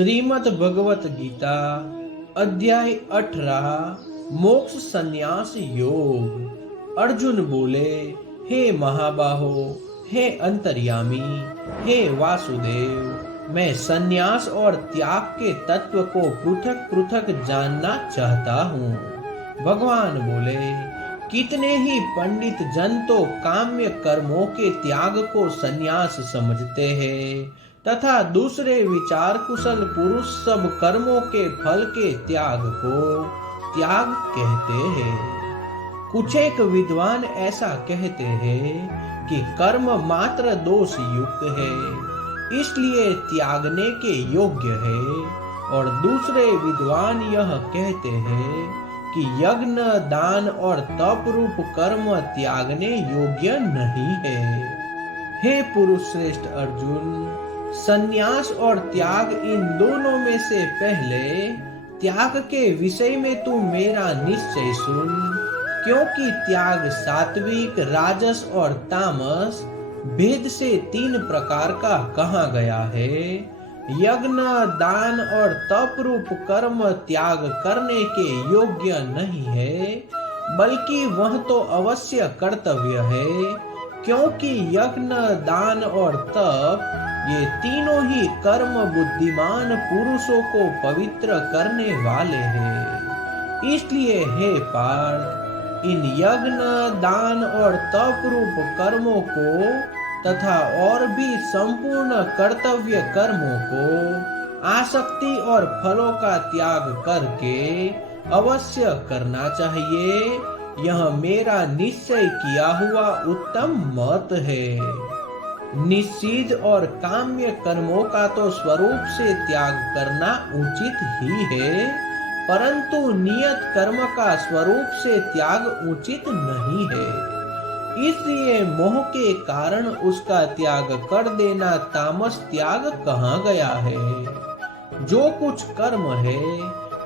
श्रीमद् भगवत गीता अध्याय 18 मोक्ष संन्यास योग। अर्जुन बोले, हे महाबाहो, हे अंतर्यामी, हे वासुदेव, मैं संन्यास और त्याग के तत्व को पृथक पृथक जानना चाहता हूँ। भगवान बोले, कितने ही पंडित जन तो काम्य कर्मों के त्याग को संन्यास समझते हैं तथा दूसरे विचार कुशल पुरुष सब कर्मों के फल के त्याग को त्याग कहते हैं। कुछ एक विद्वान ऐसा कहते हैं कि कर्म मात्र दोष युक्त है, इसलिए त्यागने के योग्य है, और दूसरे विद्वान यह कहते हैं कि यज्ञ, दान और तप रूप कर्म त्यागने योग्य नहीं है। हे पुरुष श्रेष्ठ अर्जुन, संन्यास और त्याग इन दोनों में से पहले त्याग के विषय में तू मेरा निश्चय सुन, क्योंकि त्याग सात्विक, राजस और तामस भेद से 3 प्रकार का कहा गया है। यज्ञ, दान और तप रूप कर्म त्याग करने के योग्य नहीं है, बल्कि वह तो अवश्य कर्तव्य है, क्योंकि यज्ञ, दान और तप ये तीनों ही कर्म बुद्धिमान पुरुषों को पवित्र करने वाले हैं। इसलिए हे पार्थ, इन यज्ञ, दान और तप रूप कर्मों को तथा और भी संपूर्ण कर्तव्य कर्मों को आसक्ति और फलों का त्याग करके अवश्य करना चाहिए। यह मेरा निश्चय किया हुआ उत्तम मत है। निषिद्ध और काम्य कर्मों का तो स्वरूप से त्याग करना उचित ही है, परंतु नियत कर्म का स्वरूप से त्याग उचित नहीं है। इसलिए मोह के कारण उसका त्याग कर देना तामस त्याग कहा गया है। जो कुछ कर्म है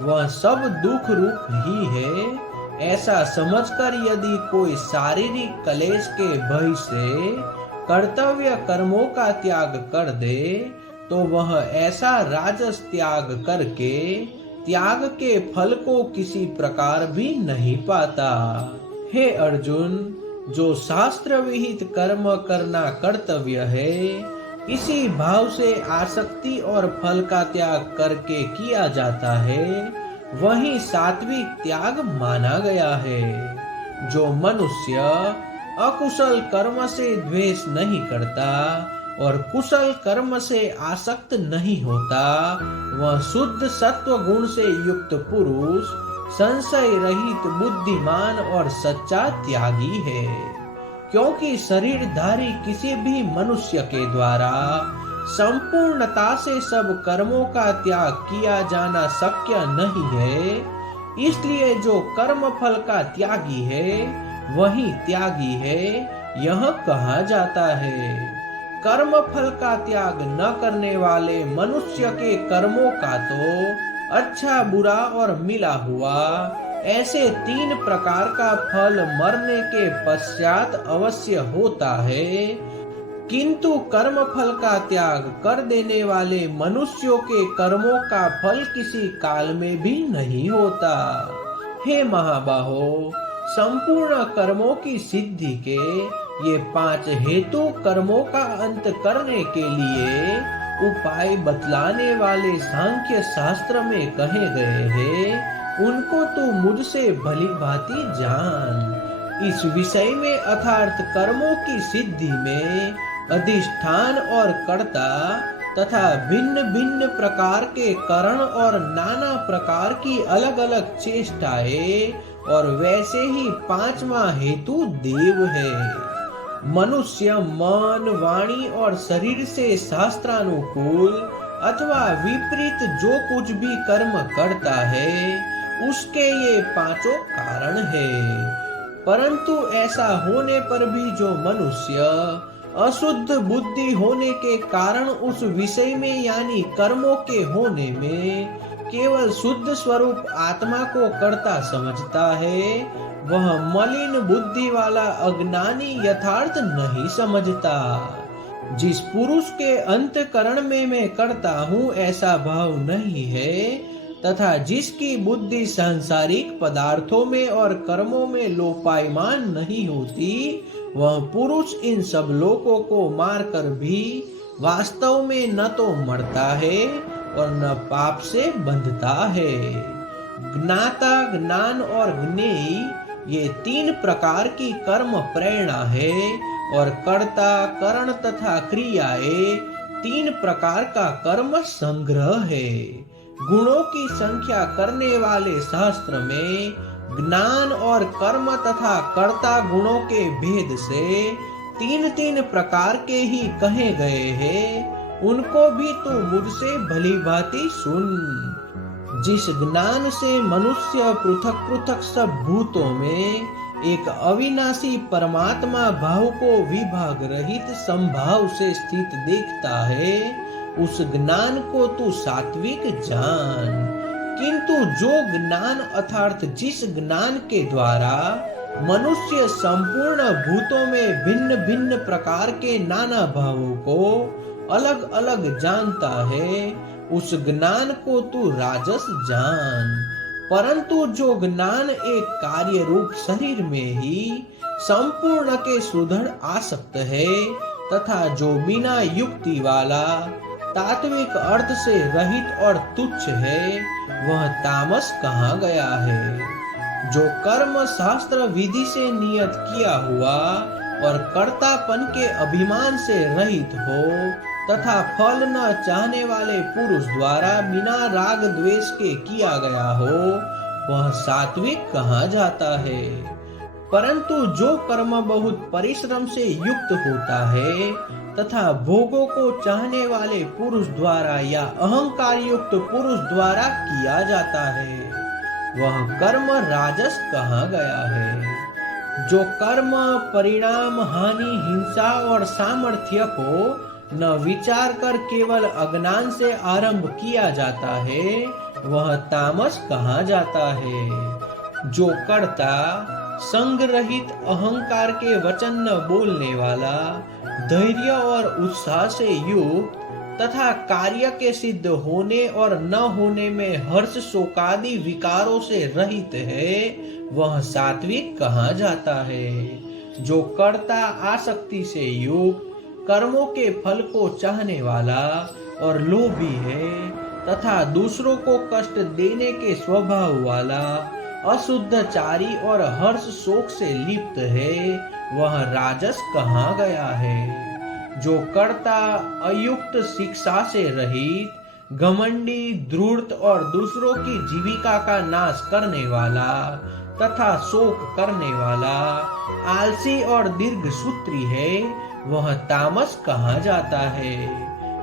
वह सब दुख रूप ही है, ऐसा समझकर यदि कोई शारीरिक क्लेश के भय से कर्तव्य कर्मों का त्याग कर दे तो वह ऐसा राजस त्याग करके त्याग के फल को किसी प्रकार भी नहीं पाता। हे अर्जुन, जो शास्त्र विहित कर्म करना कर्तव्य है, इसी भाव से आसक्ति और फल का त्याग करके किया जाता है, वही सात्विक त्याग माना गया है। जो मनुष्य अकुशल कर्म से द्वेष नहीं करता और कुशल कर्म से आसक्त नहीं होता, वह शुद्ध सत्व गुण से युक्त पुरुष, संशय रहित, बुद्धिमान और सच्चा त्यागी है। क्योंकि शरीरधारी किसी भी मनुष्य के द्वारा संपूर्णता से सब कर्मों का त्याग किया जाना शक्य नहीं है, इसलिए जो कर्म फल का त्यागी है वही त्यागी है, यह कहा जाता है। कर्म फल का त्याग न करने वाले मनुष्य के कर्मों का तो अच्छा, बुरा और मिला हुआ ऐसे 3 प्रकार का फल मरने के पश्चात अवश्य होता है, किंतु कर्म फल का त्याग कर देने वाले मनुष्यों के कर्मों का फल किसी काल में भी नहीं होता। हे महाबाहो, संपूर्ण कर्मों की सिद्धि के ये 5 हेतु कर्मों का अंत करने के लिए उपाय बतलाने वाले सांख्य शास्त्र में कहे गए हैं, उनको तू मुझसे भली भांति जान। इस विषय में अर्थात कर्मों की सिद्धि में अधिष्ठान और कर्ता तथा भिन्न भिन्न प्रकार के करण और नाना प्रकार की अलग अलग चेष्टाएं और वैसे ही 5वां हेतु देव है। मनुष्य मन, वाणी और शरीर से शास्त्रानुकूल अथवा विपरीत जो कुछ भी कर्म करता है, उसके ये 5 कारण है। परंतु ऐसा होने पर भी जो मनुष्य अशुद्ध बुद्धि होने के कारण उस विषय में यानी कर्मों के होने में केवल शुद्ध स्वरूप आत्मा को कर्ता समझता है, वह मलिन बुद्धि वाला अज्ञानी यथार्थ नहीं समझता। जिस पुरुष के अंतकरण में मैं करता हूँ ऐसा भाव नहीं है, तथा जिसकी बुद्धि सांसारिक पदार्थों में और कर्मों में लोपायमान नहीं होती, वह पुरुष इन सब लोकों को मारकर भी वास्तव में न तो मरता है और न पाप से बंधता है। ज्ञाता, ज्ञान और ज्ञेय ये तीन प्रकार की कर्म प्रेरणा है, और कर्ता, करण तथा क्रियाएं तीन प्रकार का कर्म संग्रह है। गुणों की संख्या करने वाले शास्त्र में ज्ञान और कर्म तथा कर्ता गुणों के भेद से तीन तीन प्रकार के ही कहे गए हैं, उनको भी तू मुझसे भली भांति सुन। जिस ज्ञान से मनुष्य पृथक पृथक सब भूतों में एक अविनाशी परमात्मा भाव को विभाग रहित संभाव से स्थित देखता है, उस ज्ञान को तू सात्विक जान। किंतु जो ज्ञान अर्थात जिस ज्ञान के द्वारा मनुष्य संपूर्ण भूतों में भिन्न भिन्न प्रकार के नाना भावों को अलग अलग जानता है, उस ज्ञान को तू राजस जान। परंतु जो ज्ञान एक कार्य रूप शरीर में ही संपूर्ण के सुदृढ़ आसक्त है, तथा जो बिना युक्ति वाला तात्विक अर्थ से रहित और तुच्छ है, वह तामस कहाँ गया है। जो कर्म शास्त्र विधि से नियत किया हुआ और कर्तापन के अभिमान से रहित हो, तथा फल न चाहने वाले पुरुष द्वारा बिना राग द्वेष के किया गया हो, वह सात्विक कहा जाता है। परंतु जो कर्म बहुत परिश्रम से युक्त होता है, तथा भोगों को चाहने वाले पुरुष द्वारा या अहंकार युक्त पुरुष द्वारा किया जाता है, वह कर्म राजस कहा गया है। जो कर्म परिणाम, हानि, हिंसा और सामर्थ्य को न विचार कर केवल अज्ञान से आरंभ किया जाता है, वह तामस कहा जाता है। जो कर्ता संग रहित अहंकार के वचन न बोलने वाला, धैर्य और उत्साह से युक्त तथा कार्य के सिद्ध होने और न होने में हर्ष शोकादि विकारों से रहित है, वह सात्विक कहा जाता है। जो कर्ता आसक्ति से युक्त, कर्मों के फल को चाहने वाला और लोभी है, तथा दूसरों को कष्ट देने के स्वभाव वाला, अशुद्धचारी और हर्ष शोक से लिप्त है, वह राजस कहा गया है। जो कर्ता अयुक्त शिक्षा से रहित, घमंडी, धूर्त और दूसरों की जीविका का नाश करने वाला तथा शोक करने वाला, आलसी और दीर्घ सूत्री है, वह तामस कहा जाता है।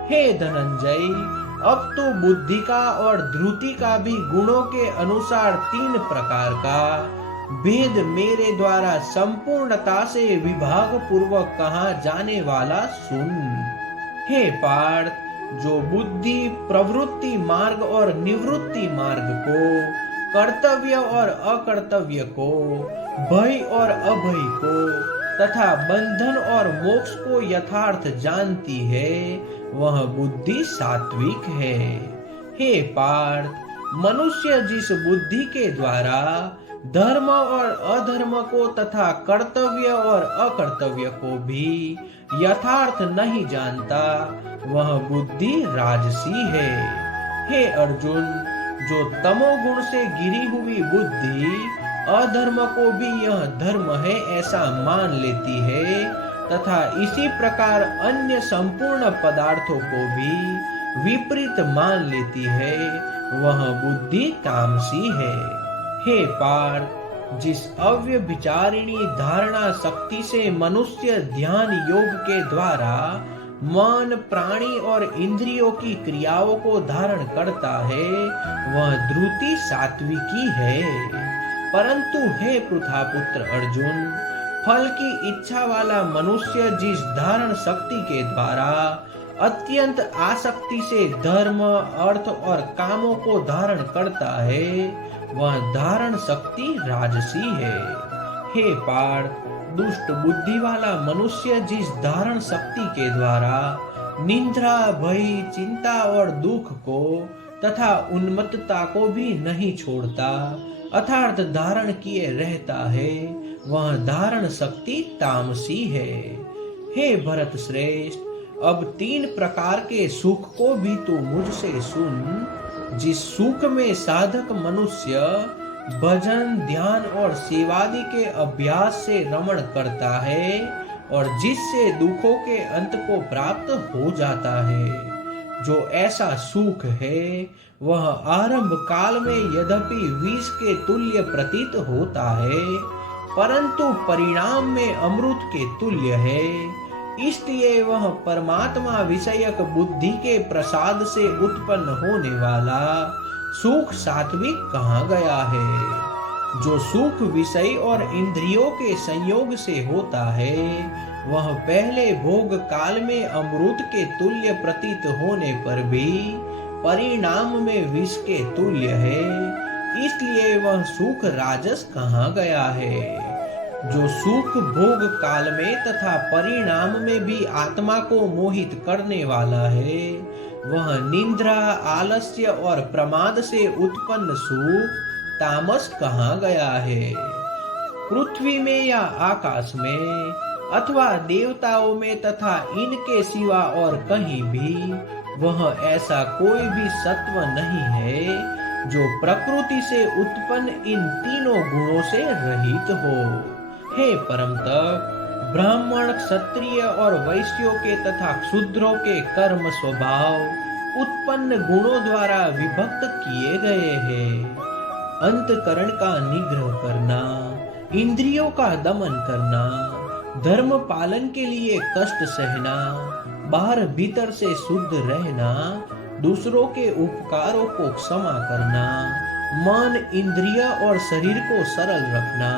हे धनंजय, अब तो बुद्धि का और धृति का भी गुणों के अनुसार तीन प्रकार का भेद मेरे द्वारा संपूर्णता से विभाग पूर्वक कहा जाने वाला सुन। हे पार्थ, जो बुद्धि प्रवृत्ति मार्ग और निवृत्ति मार्ग को, कर्तव्य और अकर्तव्य को, भय और अभय को तथा बंधन और मोक्ष को यथार्थ जानती है, वह बुद्धि सात्विक है। हे पार्थ, मनुष्य जिस बुद्धि के द्वारा धर्म और अधर्म को तथा कर्तव्य और अकर्तव्य को भी यथार्थ नहीं जानता, वह बुद्धि राजसी है। हे अर्जुन, जो तमोगुण से गिरी हुई बुद्धि अधर्म को भी यह धर्म है ऐसा मान लेती है, तथा इसी प्रकार अन्य संपूर्ण पदार्थों को भी विपरीत मान लेती है, वह बुद्धि तामसी है। हे पार्थ, जिस अव्यभिचारिणी धारणा शक्ति से मनुष्य ध्यान योग के द्वारा मन, प्राणी और इंद्रियों की क्रियाओं को धारण करता है, वह धृति सात्विकी है। परंतु हे पृथापुत्र अर्जुन, फल की इच्छा वाला मनुष्य जिस धारण शक्ति के द्वारा अत्यंत आसक्ति से धर्म, अर्थ और कामों को धारण करता है, वह धारण शक्ति राजसी है। हे पार्थ, दुष्ट बुद्धि वाला मनुष्य जिस धारण शक्ति के द्वारा निंद्रा, भय, चिंता और दुख को तथा उन्मत्तता को भी नहीं छोड़ता अर्थात धारण किए रहता है, वह धारण शक्ति तामसी है। हे भरत श्रेष्ठ, अब 3 प्रकार के सुख को भी तू मुझसे सुन। जिस सुख में साधक मनुष्य भजन, ध्यान और सेवादि के अभ्यास से रमण करता है और जिससे दुखों के अंत को प्राप्त हो जाता है, जो ऐसा सुख है वह आरंभ काल में यद्यपि विष के तुल्य प्रतीत होता है, परंतु परिणाम में अमृत के तुल्य है। इसलिए वह परमात्मा विषयक बुद्धि के प्रसाद से उत्पन्न होने वाला सुख सात्विक कहा गया है। जो सुख विषय और इंद्रियों के संयोग से होता है, वह पहले भोग काल में अमृत के तुल्य प्रतीत होने पर भी परिणाम में विष के तुल्य है, इसलिए वह सुख राजस कहा गया है। जो सुख भोग काल में तथा परिणाम में भी आत्मा को मोहित करने वाला है, वह निद्रा, आलस्य और प्रमाद से उत्पन्न सुख तामस कहा गया है। पृथ्वी में या आकाश में अथवा देवताओं में तथा इनके सिवा और कहीं भी वह ऐसा कोई भी सत्व नहीं है जो प्रकृति से उत्पन्न इन तीनों गुणों से रहित हो। हे परम तप, ब्राह्मण, क्षत्रिय और वैश्यों के तथा क्षुद्रों के कर्म स्वभाव उत्पन्न गुणों द्वारा विभक्त किए गए हैं। अंतकरण का निग्रह करना, इंद्रियों का दमन करना, धर्म पालन के लिए कष्ट सहना, बाहर भीतर से शुद्ध रहना, दूसरों के उपकारों को क्षमा करना, मन, इंद्रिय और शरीर को सरल रखना,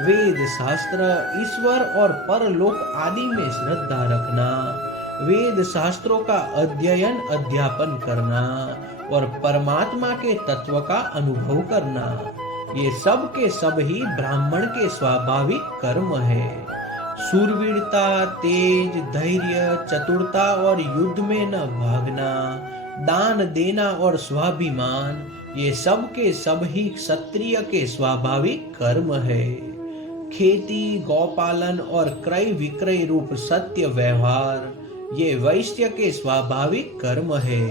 वेद शास्त्र, ईश्वर और परलोक आदि में श्रद्धा रखना, वेद शास्त्रों का अध्ययन अध्यापन करना और परमात्मा के तत्व का अनुभव करना, ये सब के सब ही ब्राह्मण के स्वाभाविक कर्म है। शूरवीरता, तेज, धैर्य, चतुरता और युद्ध में न भागना, दान देना और स्वाभिमान, ये सब के सब ही क्षत्रिय के स्वाभाविक कर्म है। खेती, गौपालन और क्रय विक्रय रूप सत्य व्यवहार, ये वैश्य के स्वाभाविक कर्म है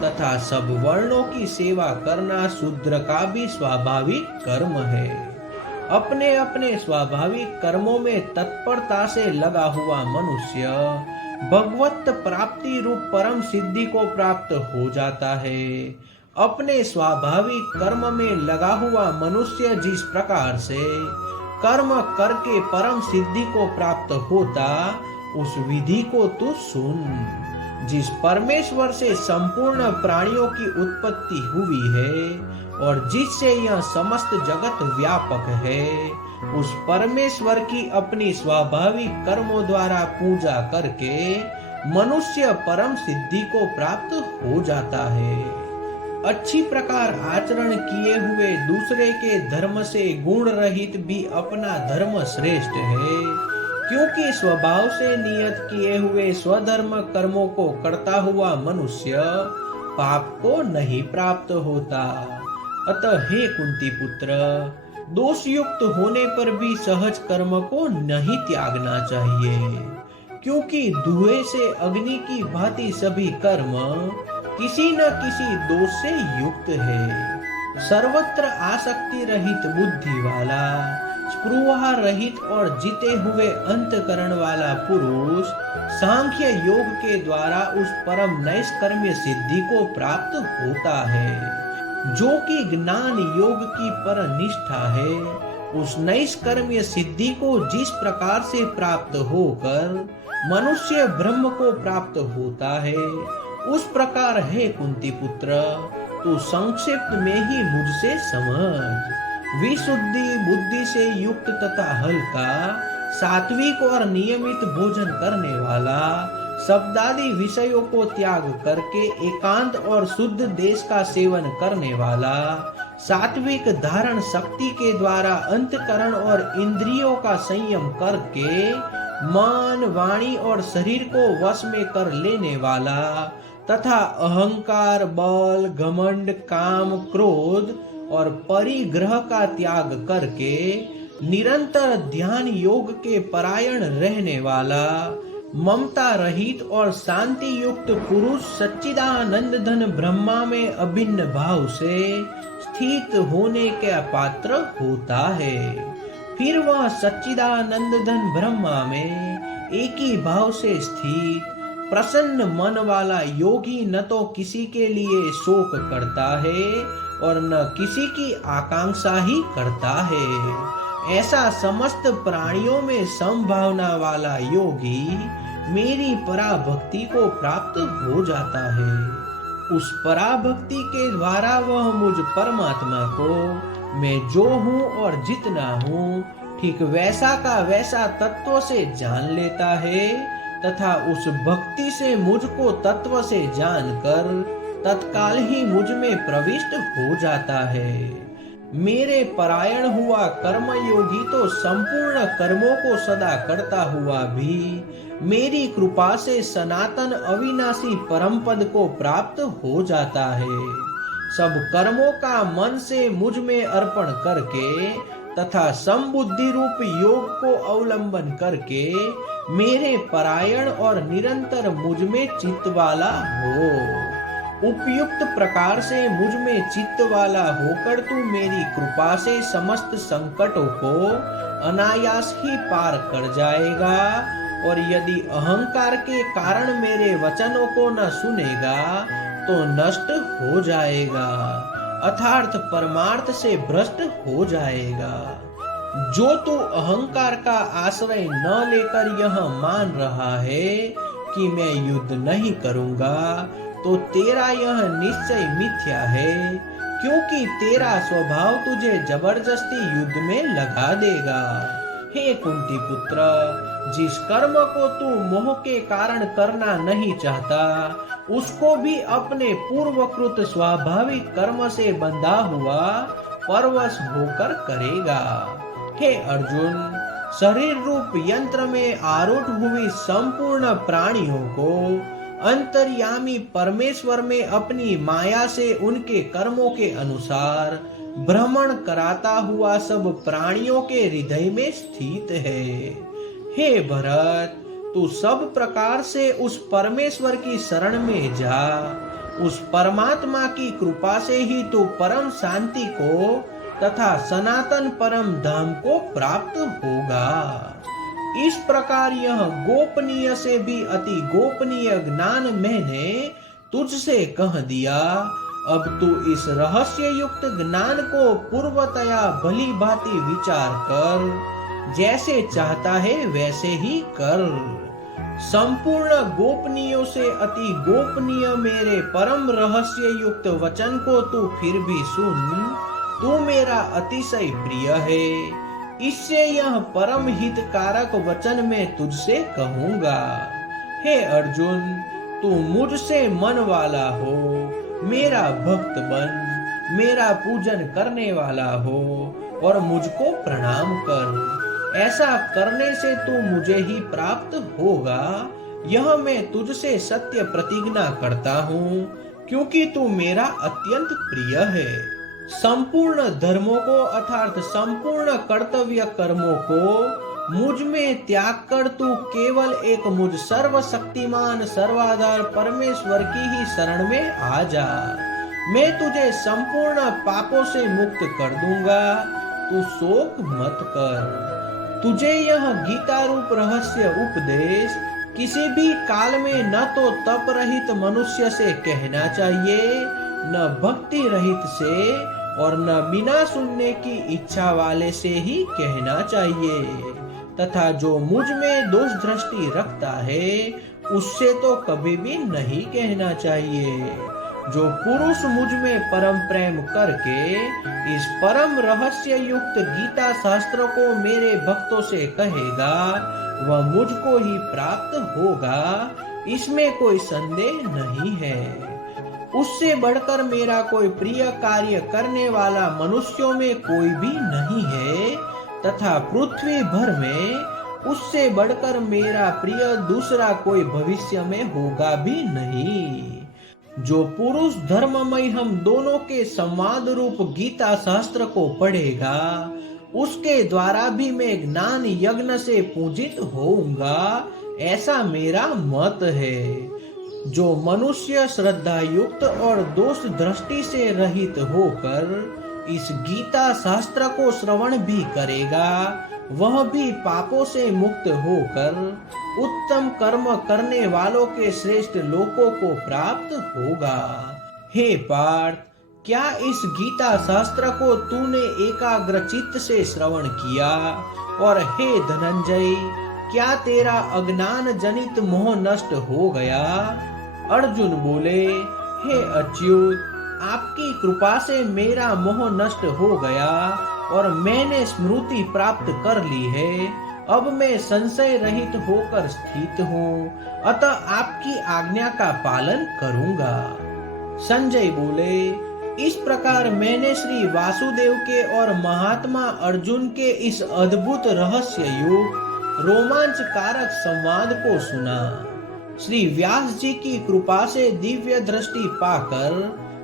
तथा सब वर्णों की सेवा करना शूद्र का भी स्वाभाविक कर्म है। अपने अपने स्वाभाविक कर्मों में तत्परता से लगा हुआ मनुष्य भगवत प्राप्ति रूप परम सिद्धि को प्राप्त हो जाता है। अपने स्वाभाविक कर्म में लगा हुआ मनुष्य जिस प्रकार से कर्म करके परम सिद्धि को प्राप्त होता, उस विधि को तू सुन। जिस परमेश्वर से संपूर्ण प्राणियों की उत्पत्ति हुई है और जिससे यह समस्त जगत व्यापक है, उस परमेश्वर की अपनी स्वाभाविक कर्मों द्वारा पूजा करके मनुष्य परम सिद्धि को प्राप्त हो जाता है। अच्छी प्रकार आचरण किए हुए दूसरे के धर्म से गुण रहित भी अपना धर्म श्रेष्ठ है, क्योंकि स्वभाव से नियत किए हुए स्वधर्म कर्मों को करता हुआ मनुष्य पाप को नहीं प्राप्त होता। अतः हे कुंती पुत्र, दोष युक्त होने पर भी सहज कर्म को नहीं त्यागना चाहिए, क्योंकि धुएं से अग्नि की भांति सभी कर्म किसी न किसी दोष से युक्त है। सर्वत्र आसक्ति रहित बुद्धि वाला, स्पृहा रहित और जीते हुए अंतकरण वाला पुरुष सांख्य योग के द्वारा उस परम नैष्कर्म्य सिद्धि को प्राप्त होता है, जो कि ज्ञान योग की पर निष्ठा है। उस नैष्कर्म्य सिद्धि को जिस प्रकार से प्राप्त होकर मनुष्य ब्रह्म को प्राप्त होता है, उस प्रकार है कुंती पुत्र, तू संक्षिप्त में ही मुझसे समझ। विशुद्धि बुद्धि से युक्त तथा हल्का, सात्विक और नियमित भोजन करने वाला, शब्दादि विषयों को त्याग करके एकांत और शुद्ध देश का सेवन करने वाला, सात्विक धारण शक्ति के द्वारा अंतकरण और इंद्रियों का संयम करके मन, वाणी और शरीर को वश में कर लेने वाला तथा अहंकार, बल, घमंड, काम, क्रोध और परिग्रह का त्याग करके निरंतर ध्यान योग के परायण रहने वाला ममता रहित और शांति युक्त पुरुष सच्चिदानंद घन ब्रह्मा में अभिन्न भाव से स्थित होने का पात्र होता है। फिर वह सच्चिदानंद घन ब्रह्मा में एक ही भाव से स्थित प्रसन्न मन वाला योगी न तो किसी के लिए शोक करता है और न किसी की आकांक्षा ही करता है। ऐसा समस्त प्राणियों में समभावना वाला योगी मेरी पराभक्ति को प्राप्त हो जाता है। उस पराभक्ति के द्वारा वह मुझ परमात्मा को मैं जो हूँ और जितना हूँ ठीक वैसा का वैसा तत्व से जान लेता है तथा उस भक्ति से मुझको तत्व से जानकर तत्काल ही मुझ में प्रविष्ट हो जाता है। मेरे परायण हुआ कर्मयोगी तो संपूर्ण कर्मों को सदा करता हुआ भी मेरी कृपा से सनातन अविनाशी परम पद को प्राप्त हो जाता है। सब कर्मों का मन से मुझ में अर्पण करके तथा समबुद्धि रूप योग को अवलंबन करके मेरे परायण और निरंतर मुझ में चित्त वाला हो। उपयुक्त प्रकार से मुझ में चित्त वाला होकर तू मेरी कृपा से समस्त संकटों को अनायास ही पार कर जाएगा और यदि अहंकार के कारण मेरे वचनों को न सुनेगा तो नष्ट हो जाएगा अर्थात परमार्थ से भ्रष्ट हो जाएगा। जो तू अहंकार का आश्रय न लेकर यह मान रहा है कि मैं युद्ध नहीं करूंगा तो तेरा यह निश्चय मिथ्या है, क्योंकि तेरा स्वभाव तुझे जबरदस्ती युद्ध में लगा देगा। हे कुंती पुत्र, जिस कर्म को तू मोह के कारण करना नहीं चाहता उसको भी अपने पूर्वकृत स्वाभाविक कर्म से बंधा हुआ परवश होकर करेगा। हे अर्जुन, शरीर रूप यंत्र में आरूढ़ हुई संपूर्ण प्राणियों को अंतर्यामी परमेश्वर में अपनी माया से उनके कर्मों के अनुसार भ्रमण कराता हुआ सब प्राणियों के हृदय में स्थित है। हे भरत, तू सब प्रकार से उस परमेश्वर की शरण में जा। उस परमात्मा की कृपा से ही तू परम शांति को तथा सनातन परम धाम को प्राप्त होगा। इस प्रकार यह गोपनीय से भी अति गोपनीय ज्ञान मैंने तुझसे कह दिया। अब तू इस रहस्य युक्त ज्ञान को पूर्वतया भली भांति विचार कर, जैसे चाहता है वैसे ही कर। संपूर्ण गोपनीयों से अति गोपनीय मेरे परम रहस्य युक्त वचन को तू फिर भी सुन। तू मेरा अतिशय प्रिय है, इससे यह परम हितकारक वचन मैं तुझसे कहूँगा। हे अर्जुन, तू मुझसे मन वाला हो, मेरा भक्त बन, मेरा पूजन करने वाला हो और मुझको प्रणाम कर। ऐसा करने से तू मुझे ही प्राप्त होगा, यह मैं तुझसे सत्य प्रतिज्ञा करता हूँ, क्योंकि तू मेरा अत्यंत प्रिय है। संपूर्ण धर्मों को अर्थात संपूर्ण कर्तव्य कर्मों को मुझ में त्याग कर तू केवल एक मुझ सर्वशक्तिमान सर्वाधार परमेश्वर की ही शरण में आ जा। मैं तुझे संपूर्ण पापों से मुक्त कर दूंगा, तू शोक मत कर। तुझे यह गीता रूप रहस्य उपदेश किसी भी काल में न तो तप रहित मनुष्य से कहना चाहिए, न भक्ति रहित से और न बिना सुनने की इच्छा वाले से ही कहना चाहिए, तथा जो मुझ में दोष दृष्टि रखता है उससे तो कभी भी नहीं कहना चाहिए। जो पुरुष मुझ में परम प्रेम करके इस परम रहस्य युक्त गीता शास्त्र को मेरे भक्तों से कहेगा वह मुझको ही प्राप्त होगा, इसमें कोई संदेह नहीं है। उससे बढ़कर मेरा कोई प्रिय कार्य करने वाला मनुष्यों में कोई भी नहीं है, तथा पृथ्वी भर में उससे बढ़कर मेरा प्रिय दूसरा कोई भविष्य में होगा भी नहीं। जो पुरुष धर्ममय हम दोनों के संवाद रूप गीता शास्त्र को पढ़ेगा, उसके द्वारा भी मैं ज्ञान यज्ञ से पूजित होऊंगा, ऐसा मेरा मत है। जो मनुष्य श्रद्धा युक्त और दोष दृष्टि से रहित होकर इस गीता शास्त्र को श्रवण भी करेगा, वह भी पापों से मुक्त होकर उत्तम कर्म करने वालों के श्रेष्ठ लोकों को प्राप्त होगा। हे पार्थ, क्या इस गीता शास्त्र को तूने एकाग्र चित्त से श्रवण किया? और हे धनंजय, क्या तेरा अज्ञान जनित मोह नष्ट हो गया? अर्जुन बोले, हे अच्युत, आपकी कृपा से मेरा मोह नष्ट हो गया और मैंने स्मृति प्राप्त कर ली है। अब मैं संशय रहित होकर स्थित हूँ, अतः आपकी आज्ञा का पालन करूंगा। संजय बोले, इस प्रकार मैंने श्री वासुदेव के और महात्मा अर्जुन के इस अद्भुत रहस्य युक्त रोमांचकारक संवाद को सुना। श्री व्यास जी की कृपा से दिव्य दृष्टि पाकर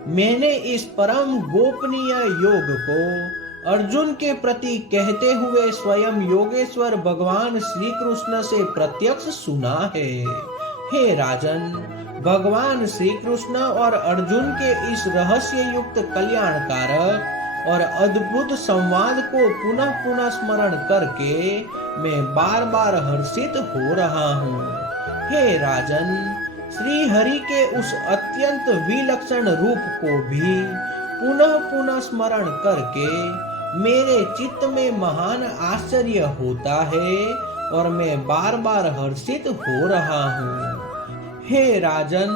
मैंने इस परम गोपनीय योग को अर्जुन के प्रति कहते हुए स्वयं योगेश्वर भगवान श्री कृष्ण से प्रत्यक्ष सुना है। हे राजन, भगवान श्री कृष्ण और अर्जुन के इस रहस्य युक्त कल्याणकारक और अद्भुत संवाद को पुनः पुनः स्मरण करके मैं बार बार हर्षित हो रहा हूँ। हे राजन, श्री हरि के उस अत्यंत विलक्षण रूप को भी पुनः पुनः स्मरण करके मेरे चित्त में महान आश्चर्य होता है और मैं बार बार हर्षित हो रहा हूँ। हे राजन,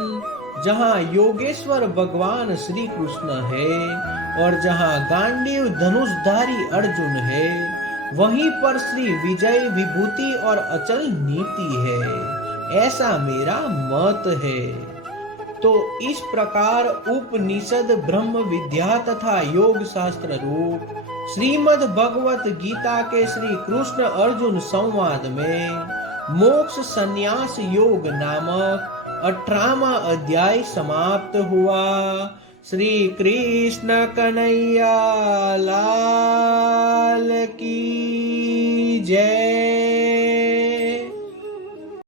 जहाँ योगेश्वर भगवान श्री कृष्ण है और जहाँ गांडीव धनुषधारी अर्जुन है, वहीं पर श्री विजय विभूति और अचल नीति है, ऐसा मेरा मत है। तो इस प्रकार उपनिषद, ब्रह्म विद्या तथा योग शास्त्र रूप श्रीमद् भगवत गीता के श्री कृष्ण अर्जुन संवाद में मोक्ष संन्यास योग नामक 18वां अध्याय समाप्त हुआ। श्री कृष्ण कन्हैया लाल की जय।